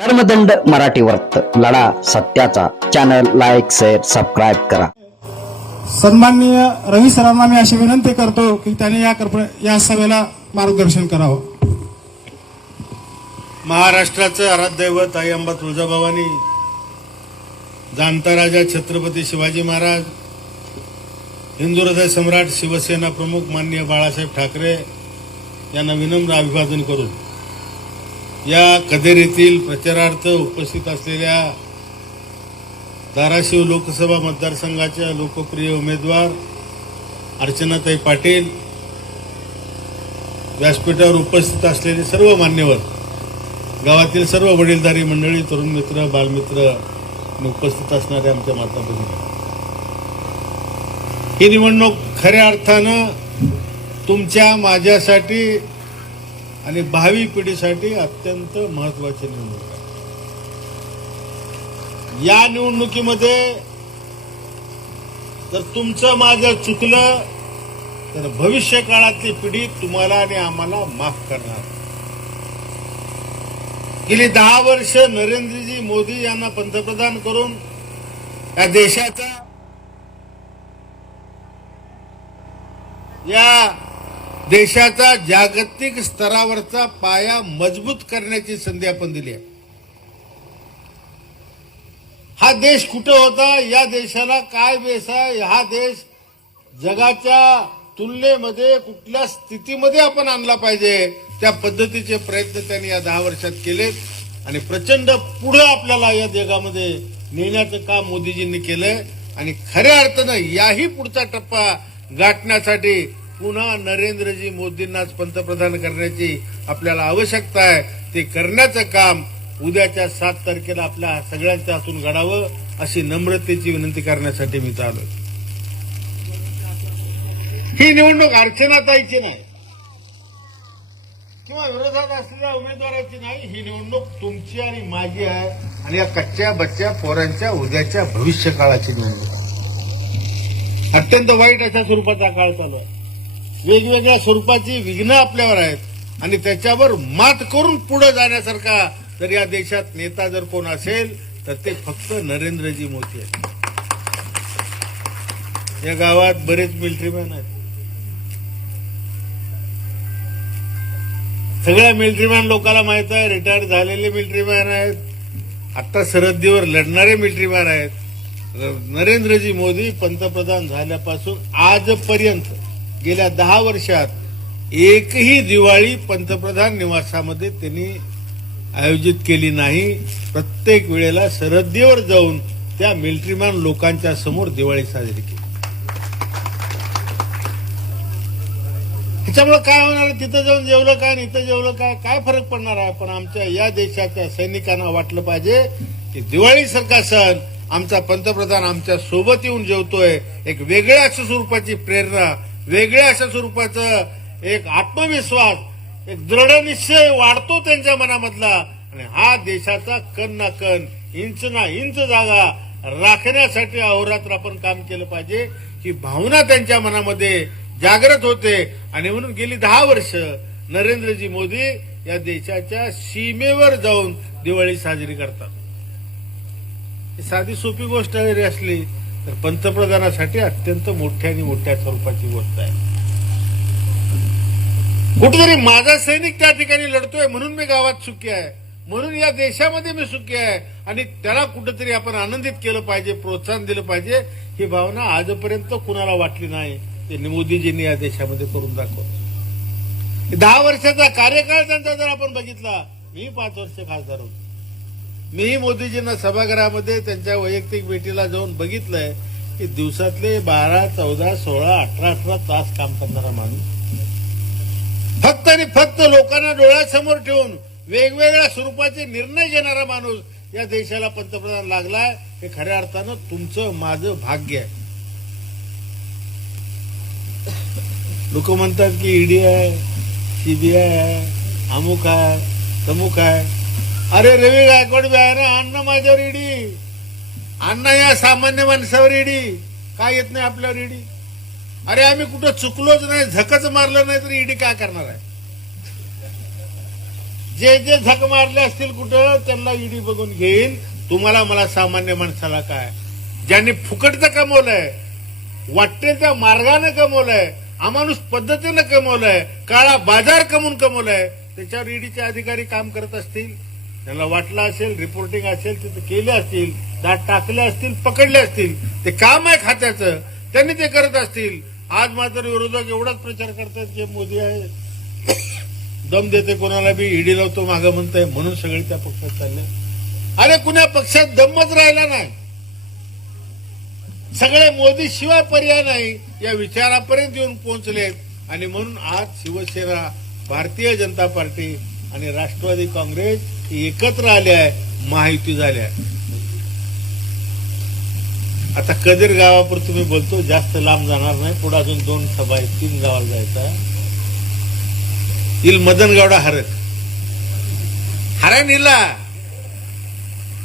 कर्मदंड मराठी वर्त लढा सत्याचा चॅनल लाईक शेअर सबस्क्राईब करा सन्माननीय रवी सरांना मी अशी विनंती करतो की त्यांनी या कर्प या सभेला मार्गदर्शन करावं महाराष्ट्राचं आराध्यदैवत आई अंबा तुळजाभवानी जानता राजा छत्रपती शिवाजी महाराज हिंदू हृदय सम्राट शिवसेना प्रमुख माननीय बाळासाहेब ठाकरे यांना विनम्र अभिवादन करून या कधेरीतील प्रचारार्थ उपस्थित असलेल्या धाराशिव लोकसभा मतदारसंघाच्या लोकप्रिय उमेदवार अर्चनाताई पाटील व्यासपीठावर उपस्थित असलेले सर्व मान्यवर गावातील सर्व वडीलधारी मंडळी तरुण मित्र बालमित्र उपस्थित असणाऱ्या आमच्या माता बहिणी ही निवडणूक खऱ्या अर्थानं तुमच्या माझ्यासाठी आणि भावी पिढीसाठी अत्यंत महत्वाची निवडणूक आहे या निवडणुकीमध्ये जर तुमचं माझं चुकलं तर भविष्य काळातली पिढी तुम्हाला आणि आम्हाला माफ करणार गेली दहा वर्ष नरेंद्रजी मोदी यांना पंतप्रधान करून या देशाचा या देशाचा जागतिक स्तरावरचा पाया मजबूत करण्याची संधी आपण दिली आहे हा देश कुठं होता या देशाला काय बेस आहे हा देश जगाच्या तुलनेमध्ये कुठल्या स्थितीमध्ये आपण आणला पाहिजे त्या पद्धतीचे प्रयत्न त्यांनी या दहा वर्षात केलेत आणि प्रचंड पुढे आपल्याला या जगामध्ये नेण्याचं काम मोदीजींनी केलंय आणि खऱ्या अर्थानं याही पुढचा टप्पा गाठण्यासाठी पुन्हा नरेंद्रजी मोदींनाच पंतप्रधान करण्याची आपल्याला आवश्यकता आहे ते करण्याचं काम उद्याच्या सात तारखेला आपल्या सगळ्यांच्या हातून घडावं अशी नम्रतेची विनंती करण्यासाठी मी चालू ही निवडणूक अर्चनाताईची नाही किंवा विरोधात असलेल्या उमेदवाराची नाही ही निवडणूक तुमची आणि माझी आहे आणि या कच्च्या बच्च्या पोरांच्या उद्याच्या भविष्य काळाची निवडणूक अत्यंत वाईट अशा स्वरूपाचा काळ चालू आहे वेगवेगळ्या स्वरूपाची विघ्न आपल्यावर आहेत आणि त्याच्यावर मात करून पुढे जाण्यासारखा जर या देशात नेता जर कोण असेल तर ते फक्त नरेंद्रजी मोदी आहेत या गावात बरेच मिलिटरीमॅन आहेत सगळ्या मिलिटरीमॅन लोकांना माहित आहे रिटायर झालेले मिलिटरीमॅन आहेत आता सरहद्दीवर लढणारे मिलिटरीमॅन आहेत नरेंद्रजी मोदी पंतप्रधान झाल्यापासून आजपर्यंत गेल्या दहा वर्षात एकही दिवाळी पंतप्रधान निवासामध्ये त्यांनी आयोजित केली नाही प्रत्येक वेळेला सरहद्दीवर जाऊन त्या मिलिटरीमॅन लोकांच्या समोर दिवाळी साजरी केली ह्याच्यामुळे काय होणार तिथं जाऊन जेवलं काय आणि इथं जेवलं काय काय फरक पडणार आहे पण आमच्या या देशाच्या सैनिकांना वाटलं पाहिजे की सारखा सण आमचा पंतप्रधान आमच्या सोबत येऊन जेवतोय एक वेगळ्याच स्वरूपाची प्रेरणा वेगळ्या अशा स्वरूपाचं एक आत्मविश्वास एक दृढ निश्चय वाढतो त्यांच्या मनामधला आणि हा देशाचा कण ना कन इंच ना इंच जागा राखण्यासाठी अहोरात्र आपण काम केलं पाहिजे ही भावना त्यांच्या मनामध्ये जागृत होते आणि म्हणून गेली दहा वर्ष नरेंद्रजी मोदी या देशाच्या सीमेवर जाऊन दिवाळी साजरी करतात साधी सोपी गोष्ट जरी असली तर पंतप्रधानासाठी अत्यंत मोठ्या आणि मोठ्या स्वरूपाची गोष्ट आहे कुठेतरी माझा सैनिक त्या ठिकाणी लढतोय म्हणून मी गावात सुखी आहे म्हणून या देशामध्ये मी सुखी आहे आणि त्याला कुठेतरी आपण आनंदित केलं पाहिजे प्रोत्साहन दिलं पाहिजे ही भावना आजपर्यंत कुणाला वाटली नाही ते मोदीजींनी या देशामध्ये करून दाखव दहा वर्षाचा कार्यकाळ त्यांचा जर आपण बघितला मी पाच वर्ष खासदार होतो मी मोदीजींना सभागृहामध्ये त्यांच्या वैयक्तिक भेटीला जाऊन बघितलंय की दिवसातले बारा चौदा सोळा अठरा अठरा तास काम करणारा माणूस फक्त आणि फक्त लोकांना डोळ्यासमोर ठेवून वेगवेगळ्या स्वरूपाचे निर्णय घेणारा माणूस या देशाला पंतप्रधान लागलाय हे खऱ्या अर्थानं तुमचं माझं भाग्य आहे लोक म्हणतात की ईडी आहे सीबीआय आहे अमुक आहे तमुक आहे अरे रवी गायकवाड बिहार अन्न माझ्यावर इडी अन्न या सामान्य माणसावर इडी काय येत नाही आपल्यावर इडी अरे आम्ही कुठं चुकलोच नाही झकच मारलं नाही तर ईडी काय करणार आहे जे जे झक मारले असतील कुठं त्यांना ईडी बघून घेईन तुम्हाला मला सामान्य माणसाला काय ज्यांनी फुकटचं कमवलंय वाटेच्या मार्गाने कमवलंय अमानुष पद्धतीनं कमवलंय काळा बाजार कमवून कमवलंय त्याच्यावर ईडीचे अधिकारी काम करत असतील त्यांना वाटलं असेल रिपोर्टिंग असेल तिथे केले असतील दाट टाकले असतील पकडले असतील ते काम आहे खात्याचं त्यांनी ते करत असतील आज मात्र विरोधक एवढाच प्रचार करतात जे मोदी आहे दम देते कोणाला बी ईडी लावतो मागं म्हणताय म्हणून सगळे त्या पक्षात चालले अरे कुण्या पक्षात दमच राहिला नाही सगळे मोदी शिवाय पर्याय नाही या विचारापर्यंत येऊन पोहोचले आणि म्हणून आज शिवसेना भारतीय जनता पार्टी आणि राष्ट्रवादी काँग्रेस एकत्र आल्या आहे महायुती झाल्या आहे. आता कदीर गावापर तुम्ही बोलतो जास्त लांब जाणार नाही पुढे अजून दोन सभा आहेत तीन गावाला जायचं आहे येईल मदनगौडा हरक हरा निला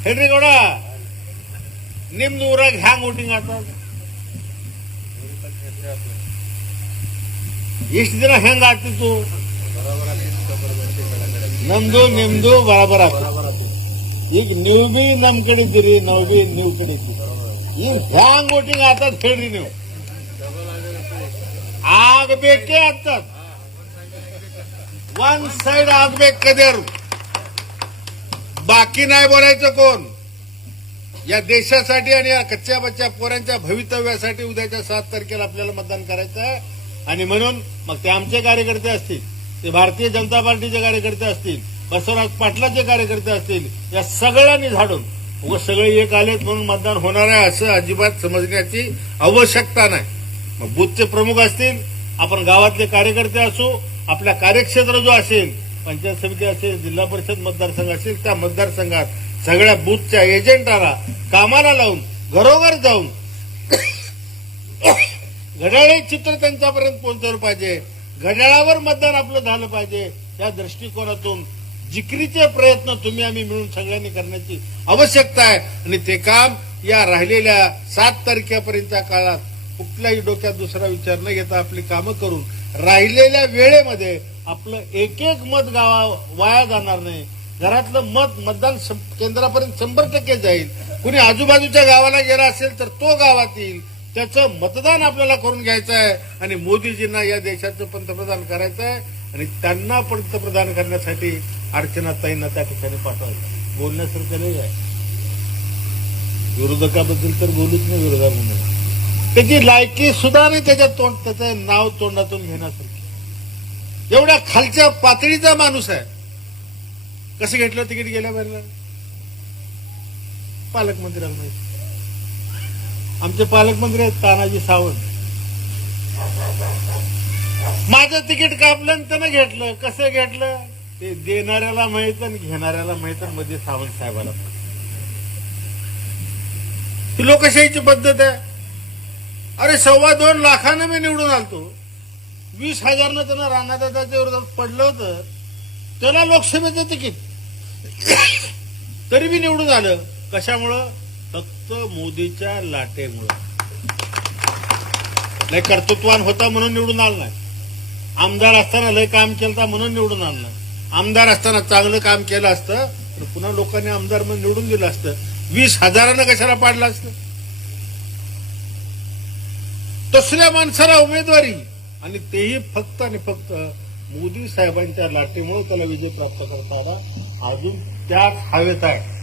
हेड्री गौडा ನಿಮ್ದು ಊರಾಗ ಹ್ಯಾಂಗ್ ವೋಟಿಂಗ್ ಆಗ್ತದ ಎಷ್ಟು ದಿನ ಹೆಂಗ್ ಆಗ್ತಿತ್ತು ನಮ್ದು ನಿಮ್ದು ಬರಾಬರ ಈಗ ನೀವು ಬಿ ನಮ್ ಕಡೆ ಇದ್ದೀರಿ ನಾವು ಬಿ ನೀವು ಕಡೆ ಇದ್ದೀರಿ ಈಗ ಹ್ಯಾಂಗ್ ವೋಟಿಂಗ್ ಆತದ್ ಹೇಳ್ರಿ ನೀವು ಆಗ್ಬೇಕೇ ಆಗ್ತದ वन साइड आजबेग ಬಾಕಿ बाकी नाही बोलायचं कोण या देशासाठी आणि या कच्च्या बच्च्या पोरांच्या भवितव्यासाठी उद्याच्या सात तारखेला आपल्याला मतदान करायचं आहे आणि म्हणून मग ते आमचे कार्यकर्ते असतील ते भारतीय जनता पार्टीचे कार्यकर्ते असतील बसवराज पाटलाचे कार्यकर्ते असतील या सगळ्यांनी झाडून व सगळे एक आलेत म्हणून मतदान होणार आहे असं अजिबात समजण्याची आवश्यकता नाही मग बुथचे प्रमुख असतील आपण गावातले कार्यकर्ते असू आपल्या कार्यक्षेत्र जो असेल पंचायत समिती असेल जिल्हा परिषद मतदारसंघ असेल त्या मतदारसंघात सगळ्या बुथच्या एजंटाला कामाला लावून घरोघर जाऊन घड्याळे चित्र त्यांच्यापर्यंत पोहोचवलं पाहिजे घड्याळावर मतदान आपलं झालं पाहिजे या दृष्टिकोनातून जिकरीचे प्रयत्न तुम्ही आम्ही मिळून सगळ्यांनी करण्याची आवश्यकता आहे आणि ते काम या राहिलेल्या सात तारखेपर्यंतच्या काळात कुठल्याही डोक्यात दुसरा विचार न घेता आपली कामं करून राहिलेल्या वेळेमध्ये आपलं एक एक मत गावा वाया जाणार नाही घरातलं मत मतदान केंद्रापर्यंत शंभर टक्के जाईल कुणी आजूबाजूच्या गावाला गेला असेल तर तो गावात येईल त्याचं मतदान आपल्याला करून घ्यायचं आहे आणि मोदीजींना या देशाचं पंतप्रधान करायचं आहे आणि त्यांना पंतप्रधान करण्यासाठी ताईंना त्या ठिकाणी पाठवायचं बोलण्यासारखं नाही आहे विरोधकाबद्दल तर बोलूच नाही विरोधा त्याची लायकी सुद्धा नाही त्याच्या तोंड त्याचं नाव तोंडातून घेण्यासारखी एवढ्या खालच्या पातळीचा माणूस आहे कसं घेतलं तिकीट गेल्या पालक पालकमंत्री आमचे पालकमंत्री आहेत तानाजी सावंत माझं तिकीट कापलं त्यानं घेतलं कसं घेतलं ते देणाऱ्याला माहित आणि घेणाऱ्याला माहित मध्ये सावंत साहेबांना ती लोकशाहीची पद्धत आहे अरे सव्वा दोन लाखानं मी निवडून आलतो वीस हजारनं त्यानं राणादादाच्या विरोधात पडलं होतं त्याला लोकसभेचं तिकीट तरी मी निवडून आलं कशामुळं होतं मोदीच्या लाटेमुळे लय कर्तृत्वान होता म्हणून निवडून आला नाही आमदार असताना लय काम केलं म्हणून निवडून आलं नाही आमदार असताना चांगलं काम केलं असतं तर पुन्हा लोकांनी आमदार म्हणून निवडून दिलं असतं वीस हजारानं कशाला पाडलं असतं दुसऱ्या माणसाला उमेदवारी आणि तेही फक्त आणि फक्त मोदी साहेबांच्या लाटेमुळे त्याला विजय प्राप्त करताना अजून त्याच हवेत आहे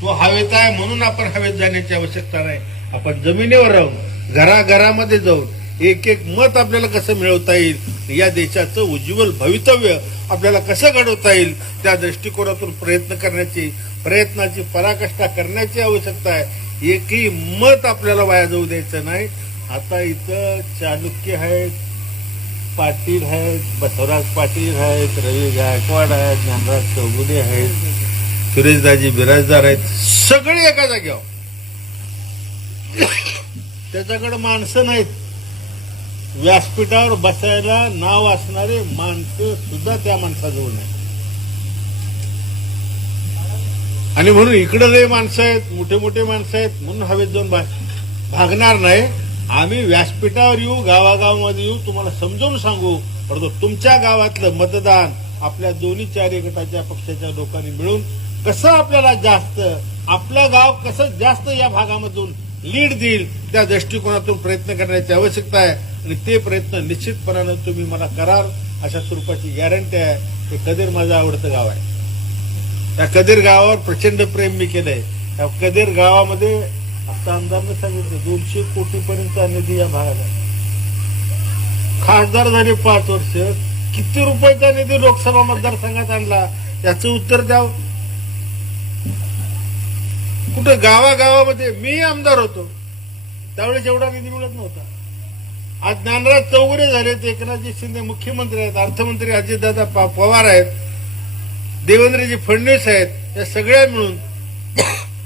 तो हवेत आहे म्हणून आपण हवेत जाण्याची आवश्यकता नाही आपण जमिनीवर राहून घराघरामध्ये जाऊन एक एक मत आपल्याला कसं मिळवता येईल या देशाचं उज्ज्वल भवितव्य आपल्याला कसं घडवता येईल त्या दृष्टिकोनातून प्रयत्न करण्याची प्रयत्नाची पराकाष्ठा करण्याची आवश्यकता आहे एकही मत आपल्याला वाया जाऊ द्यायचं नाही आता इथं चालुक्य आहेत पाटील आहेत बसवराज पाटील आहेत रवी गायकवाड आहेत ज्ञानराज चौगुले आहेत सुरेशदाजी बिराजदार आहेत सगळे एका जाग्यावर त्याच्याकडे माणसं नाहीत व्यासपीठावर बसायला नाव असणारे माणसं सुद्धा त्या माणसाजवळ नाही आणि म्हणून इकडे लय माणसं आहेत मोठे मोठे माणसं आहेत म्हणून हवेत जाऊन भागणार नाही आम्ही व्यासपीठावर येऊ गावागावामध्ये येऊ तुम्हाला समजावून सांगू परंतु तुमच्या गावातलं मतदान आपल्या दोन्ही चारी गटाच्या पक्षाच्या लोकांनी मिळून कसं आपल्याला जास्त आपलं गाव कसं जास्त या भागामधून लीड देईल त्या दृष्टिकोनातून प्रयत्न करण्याची आवश्यकता आहे आणि ते प्रयत्न निश्चितपणानं तुम्ही मला कराल अशा स्वरूपाची गॅरंटी आहे हे कदीर माझं आवडतं गाव आहे त्या कदीर गावावर प्रचंड प्रेम मी केलंय त्या कदीर गावामध्ये आता आमदारनं सांगितलं दोनशे कोटीपर्यंतचा निधी या भागात आहे खासदार झाले पाच वर्ष किती रुपयाचा निधी लोकसभा मतदारसंघात आणला याचं उत्तर द्यावं कुठं गावागावामध्ये मी आमदार होतो त्यावेळेस एवढा निधी मिळत नव्हता आज ज्ञानराज झाले झालेत एकनाथजी शिंदे मुख्यमंत्री आहेत अर्थमंत्री अजितदादा पवार आहेत देवेंद्रजी फडणवीस आहेत या सगळ्या मिळून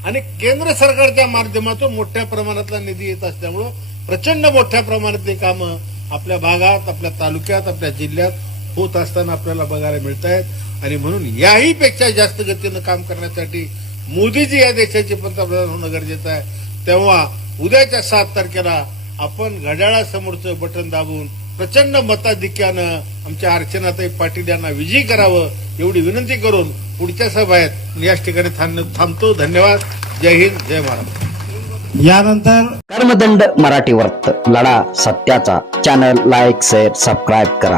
आणि केंद्र सरकारच्या माध्यमातून मोठ्या प्रमाणातला निधी येत असल्यामुळं प्रचंड मोठ्या प्रमाणातली कामं आपल्या भागात आपल्या तालुक्यात आपल्या जिल्ह्यात होत असताना आपल्याला बघायला मिळत आहेत आणि म्हणून याही पेक्षा जास्त गतीनं काम करण्यासाठी मोदीजी या देशाचे पंतप्रधान होणं गरजेचं आहे तेव्हा उद्याच्या सात तारखेला आपण घड्याळासमोरचं बटन दाबून प्रचंड मताधिक्यानं आमच्या अर्चनाताई पाटील यांना विजयी करावं एवढी विनंती करून पुढच्या सभेत याच ठिकाणी थांबतो धन्यवाद जय हिंद जय महाराष्ट्र यानंतर कर्मदंड मराठी वर्त लढा सत्याचा चॅनल लाईक शेअर सबस्क्राईब करा